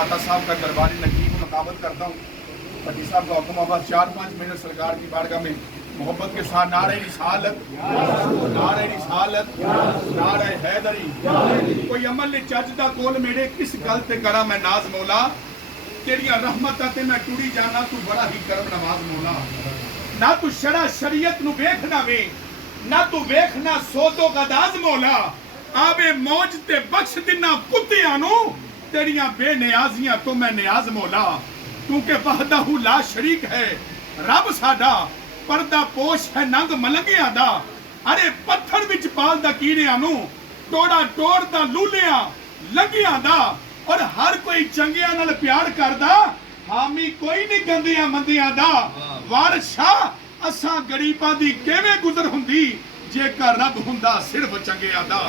दाता साहब का दरबारी नकीब मुकाबत करता हूँ। पति साहब का हुक्म बस 4-5 मिनट सरकार की बारगाह में मोहब्बत के साथ नारे रिसालत, नारे रिसालत, नारे हैदरी। कोई अमल ने चज दा कोल मेरे किस गल ते करा मैं नाज मौला, तेरिया रहमत ते मैं टुरी जाना तू बड़ा ही करम नवाज मौला। ना तू शरा शरीयत नु वेखना वे, ना तू वेखना सोतो गदाज मौला, आवे मौज ते बख्श दिना कुत्तियां नु, तेरिया बेनियाजियां तो मैं नियाज मौला। क्योंकि वहदहू ला शरीक है रब साडा, पर्दा पोश है नंग मलंगिया दा। अरे पत्थर विच पालदा कीड़ियां नु, टोड़ा टोड़दा लूलियां लंगियां दा। और हर कोई चंगियां नाल प्यार करदा, हामी कोई नहीं गंदियां मंदियां दा। वारिस शाह असां गरीबां दी किवें गुजर हुंदी, जेकर रब हुंदा सिर्फ चंगियां दा।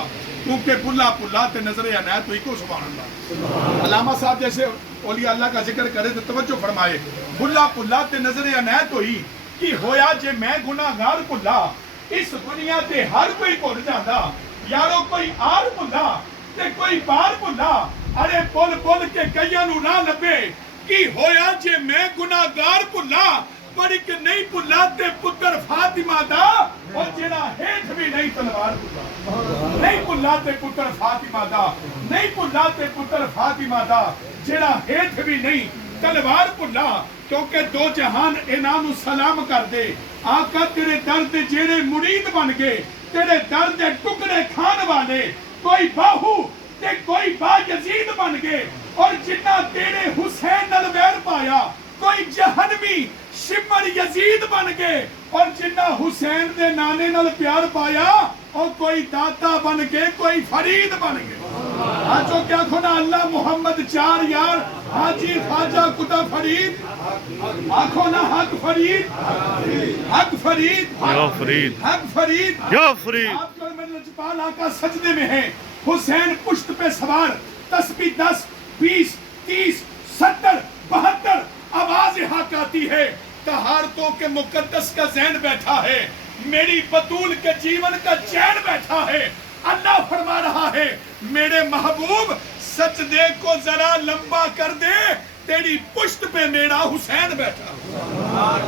क्योंकि पुल्ला पुल्ला ते नजर अनैत तो इको सुभान अल्लाह। अल्लामा साहब जैसे औलिया अल्लाह का जिक्र करे तो तवज्जो फरमाए, पुल्ला पुल्ला ते नजर अनैत होई कि होया जे मैं गुनाहगार भुल्ला, इस दुनिया ते हर कोई भुल जांदा। यारो कोई आर भुल्ला ते कोई पार भुल्ला, अरे पुल पुल के कईयां नूं राह लभे कि होया जे मैं गुनाहगार भुल्ला, पर एक नहीं भुल्ला ते पुत्र फातिमा दा, और जेड़ा हेठ भी नहीं तलवार भुल्ला। नहीं भुल्ला ते पुत्र फातिमा दा, नहीं भुल्ला ते पुत्र फातिमा दा, जेड़ा हेठ भी नहीं तलवार भुल्ला। क्योंकि दो जहान इन्हां नूं सलाम कर दे, आका तेरे दर दे जेड़े मुरीद बन गए, तेरे दर दे टुकड़े खान वाले, कोई बाहू ते कोई बा यजीद बन गए। और जिन्ना तेरे हुसैन नाल वैर पाया, कोई जहनवी शिमर यजीद बन गए। और जिन्ना हुसैन दे नाने नाल प्यार पाया, और कोई दाता बन गए, कोई फरीद बन गए। आजो क्या खुदा अल्लाह मोहम्मद चार यार, हाजी ख्वाजा कुता फरीद, आखो ना हक फरीद, हक फरीद, या फरीद, हक फरीद, या फरीद। आपको मेरे लजपाल आका सजदे में है, हुसैन पुश्त पे सवार, तस्बीह 10, 20, 30, 70, 72 आवाज यहाँ आती है। तहारतों के मुकद्दस का ज़ैन बैठा है, मेरी बतूल के जीवन का चैन बैठा है। अल्लाह फरमा रहा है, मेरे महबूब सजदे को जरा लंबा कर दे, तेरी पुश्त पे मेरा हुसैन बैठा,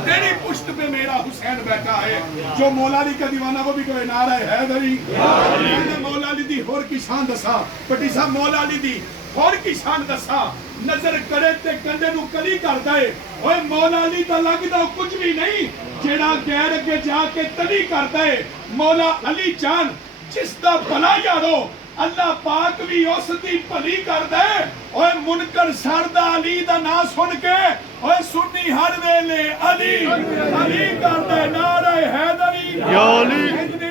तेरी पुश्त पे मेरा हुसैन बैठा है। जो मौला अली का दीवाना वो भी कहे नारा हैदरी। मौला अली दी होर की शान दसा, पटी साहब मौला अली दी होर की शान दसा। नजर करे ते कंधे नूं कली करदा है, ओए मौला अली दा लगदा कुछ भी नहीं, जेड़ा गैर अगे जाके तली करदा है। मौला अली जान जिसदा भला यारो, अल्लाह पाक भी उस दी भली करदा है। ओए मुनकर सरदा अली दा नाम सुन के, ओए सुन्नी हर वेले अली अली करदा है। नारे हैदरी या अली,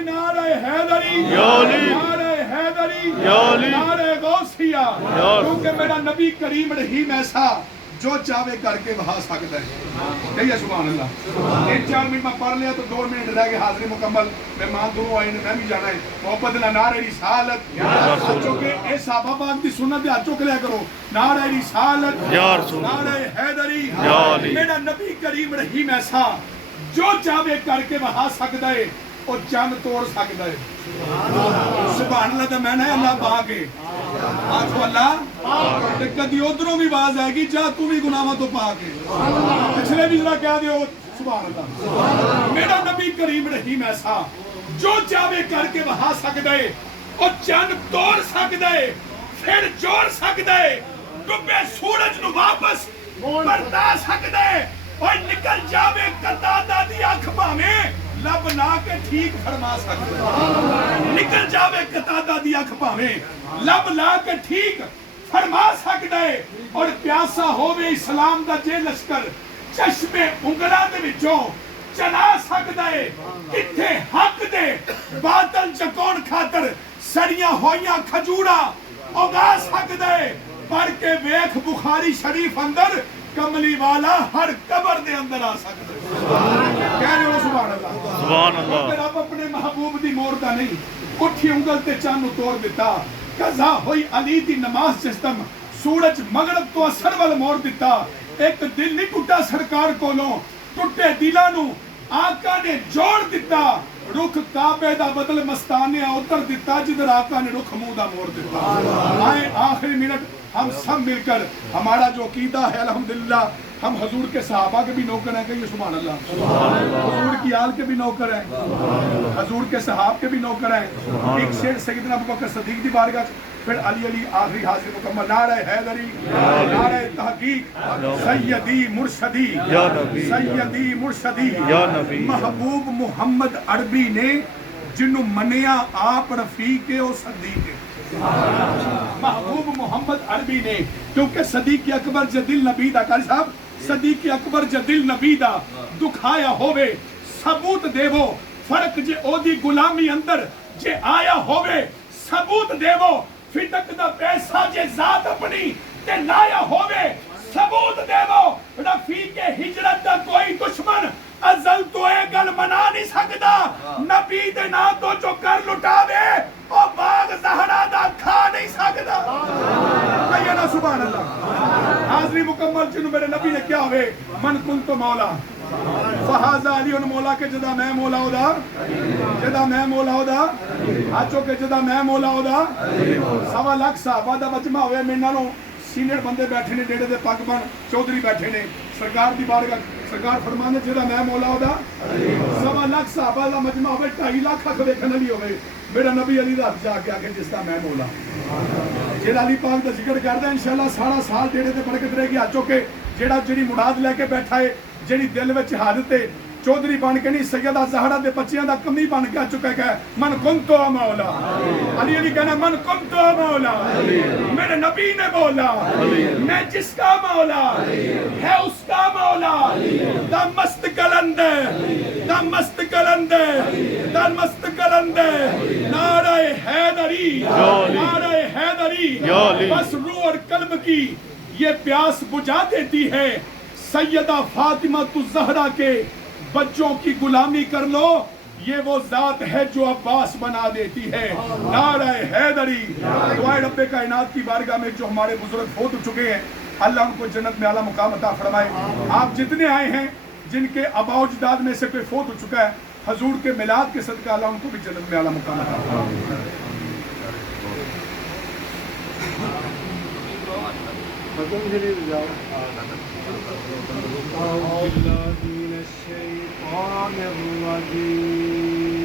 नारे हैदरी या अली, नारे हैदरी या अली, नारे गौसिया। क्योंकि मेरा नबी करीम रहीम ऐसा जो चाहे करके बहा सकता है। कहिए सुभान अल्लाह। 3-4 मिनट में पढ़ लिया तो 2 मिनट रह गए, हाजिरी मुकम्मल। मेहमान दोनों आए ने, मैं भी जाना है। मोहब्बत ना नारे रिसालत, चुके ए साहबा पाक दी सुन्नत दे चुक लिया करो। नारे रिसालत, या रसूल, नारे हैदरी, या अली। मेरा नबी करीम रहीम ऐसा जो चाहे करके बहा सकता है, और चंद तोड़ सकता है। सुभान अल्लाह दा मैंने अल्लाह पाक है। आखो अल्लाह, ते कदी उधरों भी आवाज आएगी, जा तू भी गुनाहों तो पाक है। पिछले भी जरा कह दियो सुभान अल्लाह। मेरा नबी करीम रहीम ऐसा जो चाहे करके बहा सकता है, और चंद तोड़ सकता है, फिर जोड़ सकता है, डूबे सूरज नूं वापस परता सकता है। और निकल जावे कतादा दी अख भावें, लब ना के ठीक फरमा सकता है। निकल जावे कतादा दी अख भावें, लब ला के ठीक फरमा सकता है। और प्यासा होवे इस्लाम दा जे लश्कर, चश्मे उंगलां दे विचों चला सकता है। किथे हक दे बातल चकोण खातर सड़ियां होइयां खजूरा उगा सकता है। पढ़ के वेख बुखारी शरीफ अंदर, कमली वाला हर कबर दे अंदर आ सकता है। कह रहे हो सुभान अल्लाह, सुभान अल्लाह। रब अपने महबूब दी मोर दा नहीं, उठी उंगल ते चंद तोड़ दिता। कज़ा होई अली दी नमाज जिसदम, सूरज मगरब तो असर वाल मोड़ दिता। एक दिल नहीं टूटा सरकार कोलों, टुटे दिलां नूं आका ने जोड़ दिता। रुख काबे दा बदल मस्ताने उतर दिता जिधर आका ने रुख मुंह दा मोड़ दिता। आए आखिरी मिनट हम सब मिलकर हमारा जो अकीदा है अल्हम्दुलिल्लाह हम हजूर के सहाबा के भी नौकर हैं, कहिए सुभान अल्लाह। हजूर की आल के भी नौकर हैं, हजूर के सहाब के भी नौकर हैं। एक शेर सैयदना अबू बकर सिद्दीक दी बारगाह, फिर अली अली आखिरी हाजिर मुकम्मल। नारे हैदरी, नारे तहकीक, सैयदी मुर्शदी, सैयदी मुर्शदी, महबूब मुहम्मद अरबी ने जिन्हों मनिया आप रफीके और सदीके। महबूब मोहम्मद अरबी ने, क्योंकि सदीक अकबर जदिल नबी दा, कारी साहब सदीक अकबर जदिल नबी दा दुखाया होवे सबूत देवो, फर्क जे ओदी गुलामी अंदर जे आया होवे सबूत देवो, फिदक दा पैसा जे जात अपनी ते लाया होवे सबूत देवो, रफीके हिजरत दा कोई दुश्मन अजल तो ये गल मना नहीं सकता, नबी दे ना तो जो कर लुटावे ओ बाग ज़हरा दा खा नहीं सकता। कहिए ना सुभान अल्लाह। हाज़री मुकम्मल जिन्हों मेरे नबी ने क्या हुए, मन कुन तो मौला फहाजा अली उन मौला के जदा मैं मौला होदा, जदा मैं मौला होदा, हाचो के जदा मैं मौला होदा। 1.25 लाख सहाबा दा मजमा होवे, मेरे नालों सीनियर बंदे बैठे ने, डेढ़े दे पग बन चौधरी बैठे ने, सरकार दी बारगाह सरकार फरमाने जेड़ा मैं मौला होदा। 1.25 लाख सहाबा दा मजमा होवे, 2.5 लाख अख देखने वाली होवे, मेरा नबी अली दा हथ जाके आके जिसदा मैं मौला। जेड़ा अली पाक दा जिक्र करदा इंशाअल्लाह सारा साल डेढ़े ते बरकत रहेगी। हाचो के जेड़ा जेड़ी मुराद लेके बैठा है, जेड़ी दिल विच हादत है, चौधरी बन के नहीं सैयदा ज़हरा दे बच्चियां दा कमी बन के आ चुका है। मन कुंतो मौला, अली अली कहना मन कुंतो मौला, मेरे नबी ने बोला मैं जिसका मौला है उसका मौला। दमस्त कलंदे, दमस्त कलंदे, दमस्त कलंदे, नारे हैदरी, नारे हैदरी बस रूह और कल्ब की ये प्यास बुझा देती है। सैयदा फातिमा तु ज़हरा के बच्चों की गुलामी कर लो, ये वो जात है जो अब्बास बना देती है। नारे हैदरी। दुआए रब्बे कायनात की बारगाह में जो हमारे बुजुर्ग हो चुके हैं, अल्लाह उनको जन्नत में आला मुकाम अता फरमाए। आप जितने आए हैं जिनके आबाउजदाद में से कोई फोत हो चुका है, हजूर के मिलाद के सदका अल्लाह उनको भी जन्नत में आला मुकाम अता फरमाए। أعوذ بالله من الشيطان الرجيم